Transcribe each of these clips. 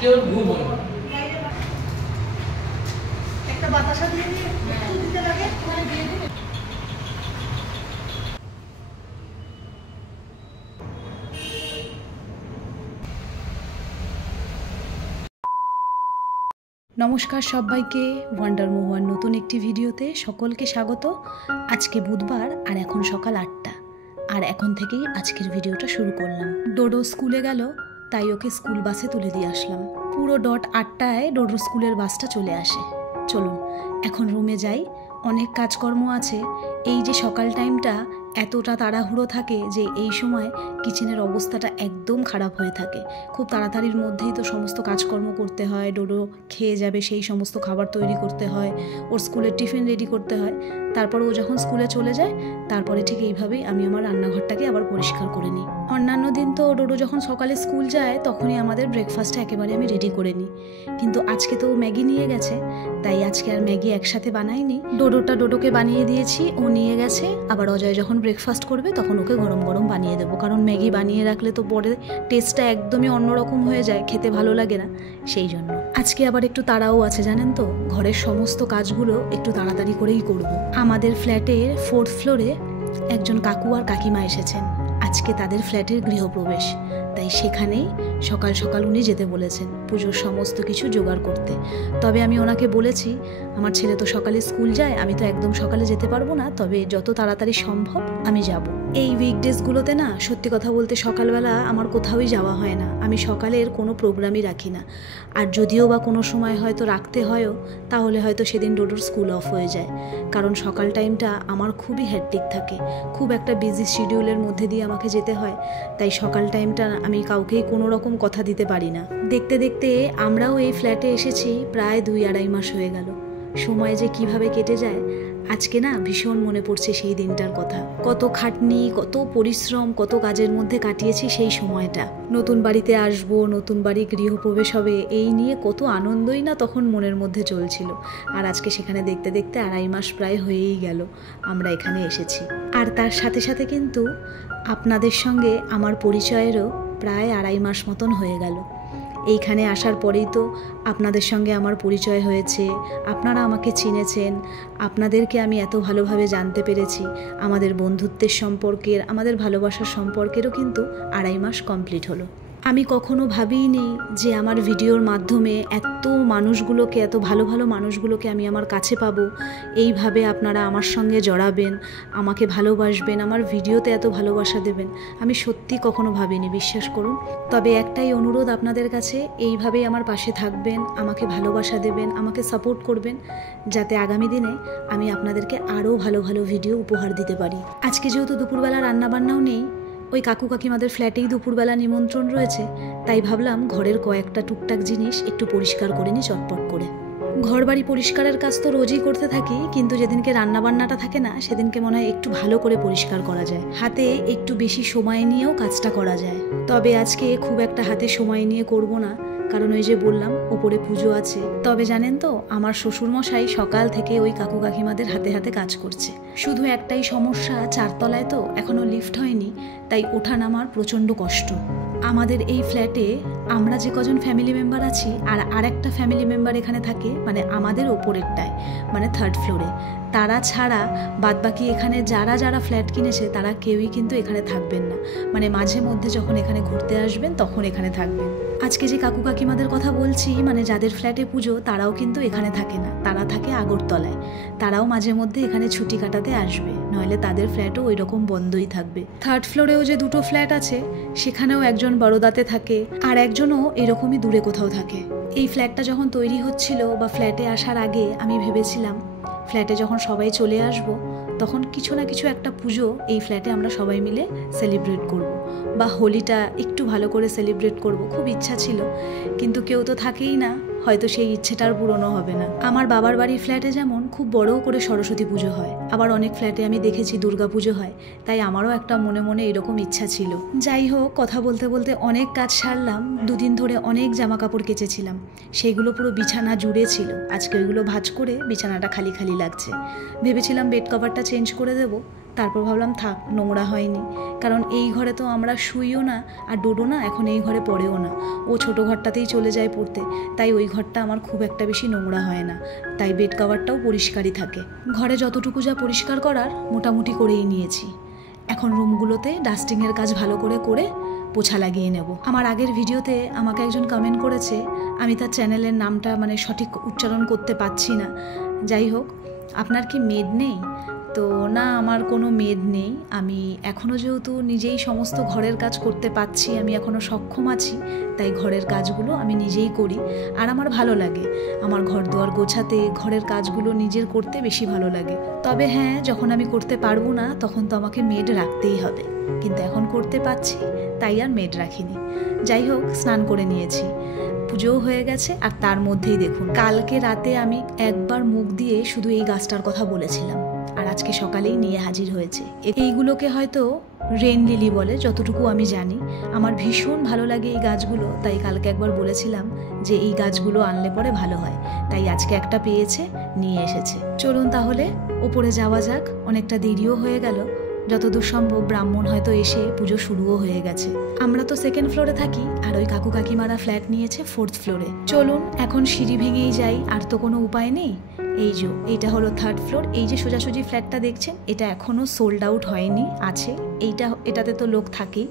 আজকে ওর ঘুম হয় না। একটা বাতাসা দিয়ে দিয়ে একটু দিতে লাগে দিয়ে দিন। নমস্কার সবাইকে, ওয়ান্ডার মুভার নতুন একটি ভিডিওতে সকলকে স্বাগত। আজকে বুধবার আর এখন সকাল 8টা, আর এখন থেকেই আজকের ভিডিওটা শুরু করলাম। ডোডো স্কুলে গেল, তাই ওকে স্কুল বাসে তুলে দিয়ে আসলাম। পুরো 8টায় ডোডো স্কুলের বাসটা চলে আসে। চলুন এখন রুমে যাই, অনেক কাজকর্ম আছে। এই যে সকাল টাইমটা এতটা তাড়াহুড়ো থাকে যে এই সময় কিচেনের অবস্থাটা একদম খারাপ হয়ে থাকে। খুব তাড়াতাড়ির মধ্যেই তো সমস্ত কাজকর্ম করতে হয়। ডোডো খেয়ে যাবে, সেই সমস্ত খাবার তৈরি করতে হয়, ওর স্কুলের টিফিন রেডি করতে হয়। তারপর ও যখন স্কুলে চলে যায়, তারপরে ঠিক এইভাবেই আমি আমার রান্নাঘরটাকে আবার পরিষ্কার করে নিই। অন্যান্য দিন তো ডোডো যখন সকালে স্কুল যায় তখনই আমাদের ব্রেকফাস্টটা একেবারে আমি রেডি করে নিই, কিন্তু আজকে তো ও ম্যাগি নিয়ে গেছে, তাই আজকে আর ম্যাগি একসাথে বানাইনি। ডোডোকে বানিয়ে দিয়েছি, ও নিয়ে গেছে। আবার অজয় যখন ব্রেকফাস্ট করবে তখন ওকে গরম গরম বানিয়ে দেবো, কারণ ম্যাগি বানিয়ে রাখলে তো পরে টেস্টটা একদমই অন্যরকম হয়ে যায়, খেতে ভালো লাগে না। সেই জন্য আজকে আবার একটু তাড়াও আছে, জানেন তো, ঘরের সমস্ত কাজগুলো একটু তাড়াতাড়ি করেই করব। আমাদের ফ্ল্যাটের 4th ফ্লোরে একজন কাকু আর কাকিমা এসেছেন। আজকে তাদের ফ্ল্যাটের গৃহপ্রবেশ, তাই সেখানেই সকাল সকাল উনি যেতে বলেছেন পুজোর সমস্ত কিছু জোগাড় করতে। তবে আমি ওনাকে বলেছি, আমার ছেলে তো সকালে স্কুল যায়, আমি তো একদম সকালে যেতে পারবো না, তবে যত তাড়াতাড়ি সম্ভব আমি যাব। এই উইকডেজগুলোতে না, সত্যি কথা বলতে সকালবেলা আমার কোথাওই যাওয়া হয় না। আমি সকালের কোনো প্রোগ্রামই রাখি না, আর যদিও বা কোনো সময় হয়তো রাখতে হয়ও, তাহলে হয়তো সেদিন ডোডোর স্কুল অফ হয়ে যায়। কারণ সকাল টাইমটা আমার খুবই হেক্টিক থাকে, খুব একটা বিজি শিডিউলের মধ্যে দিয়ে আমাকে যেতে হয়। তাই সকাল টাইমটা আমি কাউকেই কোনো রকম কথা দিতে পারি না। দেখতে দেখতে আমরাও এই ফ্ল্যাটে এসেছি প্রায় 2-2.5 মাস হয়ে গেল। সময় যে কিভাবে কেটে যায়, আজকে না ভীষণ মনে পড়ছে সেই দিনটার কথা। কত খাটনি, কত পরিশ্রম, কত কাজের মধ্যে কাটিয়েছি সেই সময়টা। নতুন বাড়িতে আসবো, নতুন বাড়ি গৃহপ্রবেশ হবে, এই নিয়ে কত আনন্দই না তখন মনের মধ্যে চলছিল। আর আজকে সেখানে দেখতে দেখতে 2.5 মাস প্রায় হয়েই গেল আমরা এখানে এসেছি। আর তার সাথে সাথে কিন্তু আপনাদের সঙ্গে আমার পরিচয়েরও প্রায় 2.5 মাস মতন হয়ে গেল। এইখানে আসার পরেই তো আপনাদের সঙ্গে আমার পরিচয় হয়েছে, আপনারা আমাকে চিনেছেন, আপনাদেরকে আমি এত ভালোভাবে জানতে পেরেছি। আমাদের বন্ধুত্বের সম্পর্কের, আমাদের ভালোবাসার সম্পর্কেরও কিন্তু 2.5 মাস কমপ্লিট হলো। আমি কখনো ভাবিনি যে আমার ভিডিওর মাধ্যমে এত মানুষগুলোকে, এত ভালো ভালো মানুষগুলোকে আমি আমার কাছে পাবো। এইভাবে আপনারা আমার সঙ্গে জড়াবেন, আমাকে ভালোবাসবেন, আমার ভিডিওতে এত ভালোবাসা দেবেন, আমি সত্যি কখনো ভাবিনি, বিশ্বাস করুন। তবে একটাই অনুরোধ আপনাদের কাছে, এইভাবেই আমার পাশে থাকবেন, আমাকে ভালোবাসা দেবেন, আমাকে সাপোর্ট করবেন, যাতে আগামী দিনে আমি আপনাদেরকে আরও ভালো ভালো ভিডিও উপহার দিতে পারি। আজকে যেহেতু দুপুরবেলা রান্নাবান্নাও নেই, ওই কাকু কাকিমাদের ফ্ল্যাটেই দুপুরবেলা নিমন্ত্রণ রয়েছে, তাই ভাবলাম ঘরের কয়েকটা টুকটাক জিনিস একটু পরিষ্কার করে নিই চটপট করে। ঘর বাড়ি পরিষ্কারের কাজ তো রোজই করতে থাকি, কিন্তু যেদিনকে রান্নাবান্নাটা থাকে না, সেদিনকে মনে হয় একটু ভালো করে পরিষ্কার করা যায়, হাতে একটু বেশি সময় নিয়েও কাজটা করা যায়। তবে আজকে খুব একটা হাতে সময় নিয়ে করব না, কারণ ওই যে বললাম ওপরে পুজো আছে। তবে জানেন তো, আমার শ্বশুরমশাই সকাল থেকে ওই কাকু কাকিমাদের হাতে হাতে কাজ করছে। শুধু একটাই সমস্যা, 4 তলায় তো এখনও লিফট হয়নি, তাই ওঠা নামার প্রচণ্ড কষ্ট। আমাদের এই ফ্ল্যাটে আমরা যে কজন ফ্যামিলি মেম্বার আছি, আর আরেকটা ফ্যামিলি মেম্বার এখানে থাকে, মানে আমাদের ওপরেরটায়, মানে 3rd ফ্লোরে, তারা ছাড়া বাদবাকি এখানে যারা যারা ফ্ল্যাট কিনেছে তারা কেউই কিন্তু এখানে থাকবেন না। মানে মাঝে মধ্যে যখন এখানে ঘুরতে আসবেন তখন এখানে থাকবেন। আজকে যে কাকু কাকিমাদের কথা বলছি, মানে যাদের ফ্ল্যাটে পুজো, তারাও কিন্তু এখানে থাকে না, তারা থাকে আগরতলায়। তারাও মাঝে মধ্যে এখানে ছুটি কাটাতে আসবে, নইলে তাদের ফ্ল্যাটও ওই রকম বন্ধই থাকবে। 3rd ফ্লোরেও যে 2টো ফ্ল্যাট আছে, সেখানেও একজন বড়দাতে থাকে, আর একজনও এরকমই দূরে কোথাও থাকে। এই ফ্ল্যাটটা যখন তৈরি হচ্ছিল বা ফ্ল্যাটে আসার আগে আমি ভেবেছিলাম ফ্ল্যাটে যখন সবাই চলে আসবো, তখন কিছু না কিছু একটা পুজো এই ফ্ল্যাটে আমরা সবাই মিলে সেলিব্রেট করব, বা হোলিটা একটু ভালো করে সেলিব্রেট করব, খুব ইচ্ছা ছিল। কিন্তু কেউ তো থাকেই না, হয়তো সেই ইচ্ছেটার পূরণও হবে না। আমার বাবার বাড়ির ফ্ল্যাটে যেমন খুব বড় করে সরস্বতী পুজো হয়, আবার অনেক ফ্ল্যাটে আমি দেখেছি দুর্গা পুজো হয়, তাই আমারও একটা মনে মনে এরকম ইচ্ছা ছিল। যাই হোক, কথা বলতে বলতে অনেক কাজ সারলাম। 2 দিন ধরে অনেক জামা কাপড় কেচেছিলাম, সেইগুলো পুরো বিছানা জুড়ে ছিল। আজকে ওইগুলো ভাঁজ করে বিছানাটা খালি খালি লাগছে। ভেবেছিলাম বেড কভারটা চেঞ্জ করে দেবো, তারপর ভাবলাম থাক, নোংরা হয়নি, কারণ এই ঘরে তো আমরা শুইও না, আর ডোডো না এখন এই ঘরে পড়েও না, ও ছোটো ঘরটাতেই চলে যায় পড়তে, তাই ওই ঘরটা আমার খুব একটা বেশি নোংরা হয় না, তাই বেড কভারটাও পরিষ্কারই থাকে। ঘরে যতটুকু যা পরিষ্কার করার মোটামুটি করেই নিয়েছি। এখন রুমগুলোতে ডাস্টিংয়ের কাজ ভালো করে পোছা লাগিয়ে নেব। আমার আগের ভিডিওতে আমাকে একজন কমেন্ট করেছে, আমি তার চ্যানেলের নামটা সঠিক উচ্চারণ করতে পারছি না, যাই হোক, আপনার কি মেড নেই? তো না, আমার কোনো মেড নেই। আমি এখনও যেহেতু নিজেই সমস্ত ঘরের কাজ করতে পারছি, আমি এখনও সক্ষম আছি, তাই ঘরের কাজগুলো আমি নিজেই করি, আর আমার ভালো লাগে। আমার ঘর দুয়ার গোছাতে, ঘরের কাজগুলো নিজের করতে বেশি ভালো লাগে। তবে হ্যাঁ, যখন আমি করতে পারবো না তখন তো আমাকে মেড রাখতেই হবে, কিন্তু এখন করতে পারছি তাই আর মেড রাখিনি। যাই হোক, স্নান করে নিয়েছি, পুজোও হয়ে গেছে, আর তার মধ্যেই দেখুন কালকে রাতে আমি একবার মুখ দিয়ে শুধু এই গাছটার কথা বলেছিলাম, আর আজকে সকালেই নিয়ে হাজির হয়েছে। এইগুলোকে হয়তো রেন লিলি বলে, যতটুকু আমি জানি। আমার ভীষণ ভালো লাগে এই গাছগুলো, তাই কালকে একবার বলেছিলাম যে এই গাছগুলো আনলে পরে ভালো হয়, তাই আজকে একটা পেয়েছে, নিয়ে এসেছে। চলুন তাহলে ওপরে যাওয়া যাক, অনেকটা দেরিও হয়ে গেল। যতদূর সম্ভব ব্রাহ্মণ হয়তো এসে পুজো শুরুও হয়ে গেছে। আমরা তো সেকেন্ড ফ্লোরে থাকি, আর ওই কাকু কাকিমারা ফ্ল্যাট নিয়েছে 4th ফ্লোরে। চলুন এখন সিঁড়ি ভেঙেই যাই, আর তো কোনো উপায় নেই। এই যে এইটা হলো 3rd ফ্লোর। এই যে সোজাসুজি ফ্ল্যাটটা দেখছেন, এটা এখনও সোল্ড আউট হয়নি, আছে। এটাতে তো লোক থাকেই,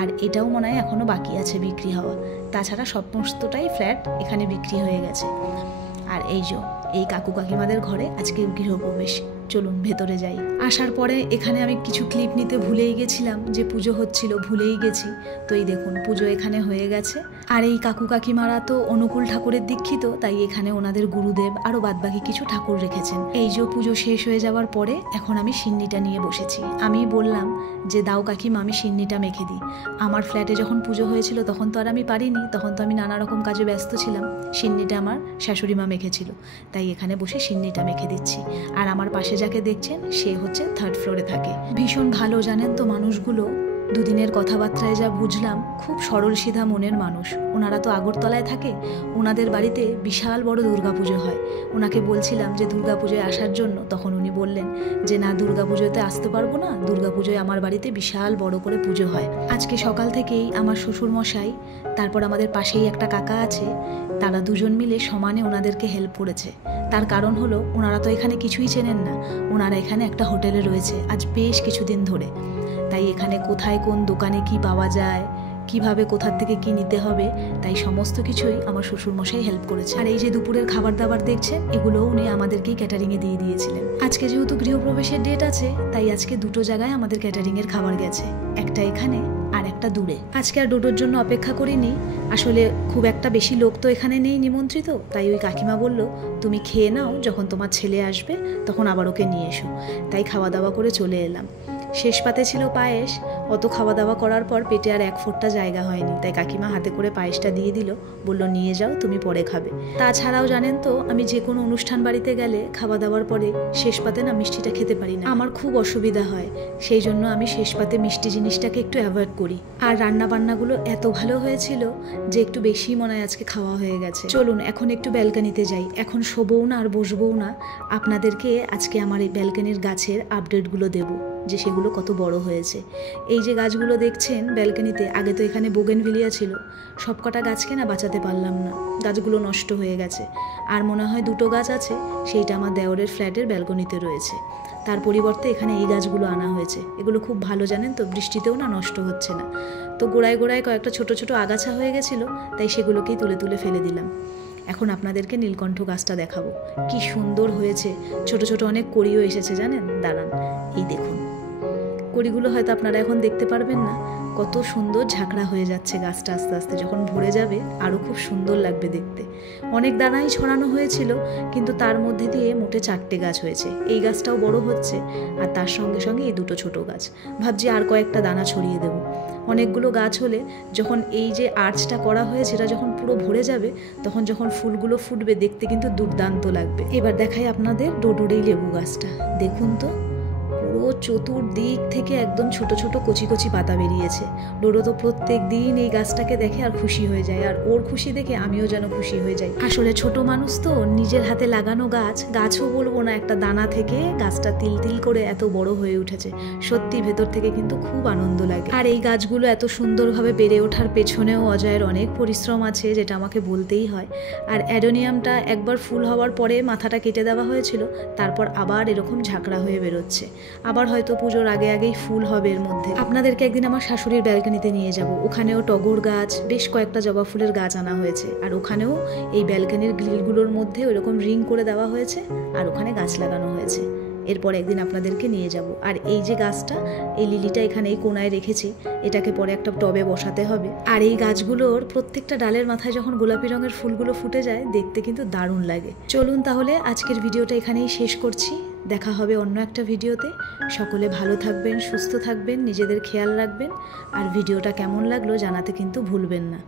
আর এটাও মনে হয় এখনও বাকি আছে বিক্রি হওয়া। তাছাড়া সমস্তটাই ফ্ল্যাট এখানে বিক্রি হয়ে গেছে। আর এই কাকু কাকিমাদের ঘরে আজকে গৃহপ্রবেশ। চলুন ভেতরে যাই। আসার পরে এখানে আমি কিছু ক্লিপ নিতে ভুলেই গেছিলাম, যে পুজো হচ্ছিল, ভুলেই গেছি। তো এই দেখুন পুজো এখানে হয়ে গেছে, আর এই কাকু কাকিমারা তো অনুকূল ঠাকুরের দীক্ষিত, তাই এখানে ওনাদের গুরুদেব আরও বাদবাকি কিছু ঠাকুর রেখেছেন। এই যে পুজো শেষ হয়ে যাওয়ার পরে এখন আমি সিন্নিটা নিয়ে বসেছি। আমি বললাম যে দাও কাকিমা, আমি সিন্নিটা মেখে দিই। আমার ফ্ল্যাটে যখন পুজো হয়েছিল তখন তো আর আমি পারিনি, তখন তো আমি নানা রকম কাজে ব্যস্ত ছিলাম। সিন্নিটা আমার শাশুড়ি মা মেখেছিল, তাই এখানে বসে সিন্নিটা মেখে দিচ্ছি। আর আমার পাশে যাকে দেখছেন, সে হচ্ছে 3rd ফ্লোরে থাকে। ভীষণ ভালো, জানেন তো মানুষগুলো। দুদিনের কথাবার্তায় যা বুঝলাম, খুব সরল সিধা মনের মানুষ। ওনারা তো আগরতলায় থাকে, ওনাদের বাড়িতে বিশাল বড় দুর্গাপুজো হয়। ওনাকে বলছিলাম যে দুর্গাপুজোয় আসার জন্য, তখন উনি বললেন যে না, দুর্গাপুজোতে আসতে পারবো না, দুর্গাপুজোয় আমার বাড়িতে বিশাল বড় করে পুজো হয়। আজকে সকাল থেকেই আমার শ্বশুরমশাই, তারপর আমাদের পাশেই একটা কাকা আছে, তারা দুজন মিলে সমানে ওনাদেরকে হেল্প করেছে। তার কারণ হলো, ওনারা তো এখানে কিছুই চেনেন না, ওনারা এখানে একটা হোটেলে রয়েছে আজ বেশ কিছুদিন ধরে, তাই এখানে কোথায় কোন দোকানে কি পাওয়া যায়, কিভাবে কোথার থেকে কি নিতে হবে, তাই সমস্ত কিছুই আমার শ্বশুরমশাই হেল্প করেছে। আর এই যে দুপুরের খাবার দাবার দেখছেন, এগুলোও উনি আমাদেরকেই ক্যাটারিংয়ে দিয়ে দিয়েছিলেন। আজকে যেহেতু গৃহপ্রবেশের ডেট আছে, তাই আজকে দুটো জায়গায় আমাদের ক্যাটারিংয়ের খাবার গেছে, একটা এখানে আর একটা দূরে। আজকে আর ডোডোর জন্য অপেক্ষা করিনি, আসলে খুব একটা বেশি লোক তো এখানে নেই নিমন্ত্রিত, তাই ওই কাকিমা বলল তুমি খেয়ে নাও, যখন তোমার ছেলে আসবে তখন আবার ওকে নিয়ে এসো। তাই খাওয়া দাওয়া করে চলে এলাম। শেষ পাতে ছিল পায়েস। অত খাওয়া দাওয়া করার পর পেটে আর এক ফোঁটা জায়গা হয়নি, তাই কাকিমা হাতে করে পায়েসটা দিয়ে দিল, বলল নিয়ে যাও, তুমি পরে খাবে। তাছাড়াও জানেন তো, আমি যে কোনো অনুষ্ঠান বাড়িতে গেলে খাওয়া দাওয়ার পরে শেষ পাতে না মিষ্টিটা খেতে পারি না, আমার খুব অসুবিধা হয়। সেই জন্য আমি শেষ পাতে মিষ্টি জিনিসটাকে একটু অ্যাভয়েড করি। আর রান্না বান্নাগুলো এত ভালো হয়েছিল যে একটু বেশি মনে হয় আজকে খাওয়া হয়ে গেছে। চলুন এখন একটু ব্যালকানিতে যাই, এখন শোবও না আর বসবও না, আপনাদেরকে আজকে আমার এই ব্যালকানির গাছের আপডেটগুলো দেবো, যে সেগুলো কত বড় হয়েছে। এই যে গাছগুলো দেখছেন ব্যালকানিতে, আগে তো এখানে বোগেনভিলিয়া ছিল, সবকটা গাছকে না বাঁচাতে পারলাম না, গাছগুলো নষ্ট হয়ে গেছে। আর মনে হয় দুটো গাছ আছে, সেইটা আমার দেওরের ফ্ল্যাটের ব্যালকনিতে রয়েছে, তার পরিবর্তে এখানে এই গাছগুলো আনা হয়েছে। এগুলো খুব ভালো, জানেন তো, বৃষ্টিতেও না নষ্ট হচ্ছে না। তো গোড়ায় গোড়ায় কয়েকটা ছোট ছোট আগাছা হয়ে গেছিলো, তাই সেগুলোকেই তুলে তুলে ফেলে দিলাম। এখন আপনাদেরকে নীলকণ্ঠ গাছটা দেখাবো, কি সুন্দর হয়েছে, ছোট ছোট অনেক কড়িও এসেছে জানেন। দাঁড়ান, এই দেখুন কড়িগুলো হয়তো আপনারা এখন দেখতে পারবেন না, কত সুন্দর ঝাঁকড়া হয়ে যাচ্ছে গাছটা। আস্তে আস্তে যখন ভরে যাবে আরও খুব সুন্দর লাগবে দেখতে। অনেক দানাই ছড়ানো হয়েছিল, কিন্তু তার মধ্যে দিয়ে মোটে 4টে গাছ হয়েছে। এই গাছটাও বড় হচ্ছে, আর তার সঙ্গে সঙ্গে এই দুটো ছোট গাছ। ভাবছি আর কয়েকটা দানা ছড়িয়ে দেবো। অনেকগুলো গাছ হলে যখন এই যে আর্চটা করা হয়েছে, এটা যখন পুরো ভরে যাবে, তখন যখন ফুলগুলো ফুটবে দেখতে কিন্তু দুর্দান্ত লাগবে। এবার দেখাই আপনাদের ডোডোর এই লেবু গাছটা, দেখুন তো পুরো পুরো চতুর্দিক থেকে একদম ছোট ছোট কচি কচি পাতা বেরিয়েছে। ডোডো তো প্রত্যেক দিন এই গাছটাকে দেখে আর খুশি হয়ে যায়, আর ওর খুশি দেখে আমিও যেন খুশি হয়ে যাই। আসলে ছোট মানুষ তো, নিজের হাতে লাগানো গাছও বলবো না, একটা দানা থেকে গাছটা তিল তিল করে এত বড় হয়ে উঠেছে। সত্যি ভেতর থেকে কিন্তু খুব আনন্দ লাগে। আর এই গাছগুলো এত সুন্দরভাবে বেড়ে ওঠার পেছনেও অজয়ের অনেক পরিশ্রম আছে, যেটা আমাকে বলতেই হয়। আর অ্যাডোনিয়ামটা একবার ফুল হওয়ার পরে মাথাটা কেটে দেওয়া হয়েছিল, তারপর আবার এরকম ঝাঁকড়া হয়ে বেরোচ্ছে। আবার হয়তো পুজোর আগে আগেই ফুল হবে এর মধ্যে। আপনাদেরকে একদিন আমার শাশুড়ির ব্যালকনিতে নিয়ে যাব, ওখানেও টগর গাছ, বেশ কয়েকটা জবা ফুলের গাছ আনা হয়েছে। আর ওখানেও এই ব্যালকনির গ্রিলগুলোর মধ্যে ওইরকম রিং করে দেওয়া হয়েছে, আর ওখানে গাছ লাগানো হয়েছে। এরপর একদিন আপনাদেরকে নিয়ে যাব। আর এই যে গাছটা, এই লিলিটা এখানে এই কোনায় রেখেছি, এটাকে পরে একটা টবে বসাতে হবে। আর এই গাছগুলোর প্রত্যেকটা ডালের মাথায় যখন গোলাপি রঙের ফুলগুলো ফুটে যায়, দেখতে কিন্তু দারুণ লাগে। চলুন তাহলে আজকের ভিডিওটা এখানেই শেষ করছি। দেখা হবে অন্য একটা ভিডিওতে। সকলে ভালো থাকবেন, সুস্থ থাকবেন, নিজেদের খেয়াল রাখবেন। আর ভিডিওটা কেমন লাগলো জানাতে কিন্তু ভুলবেন না।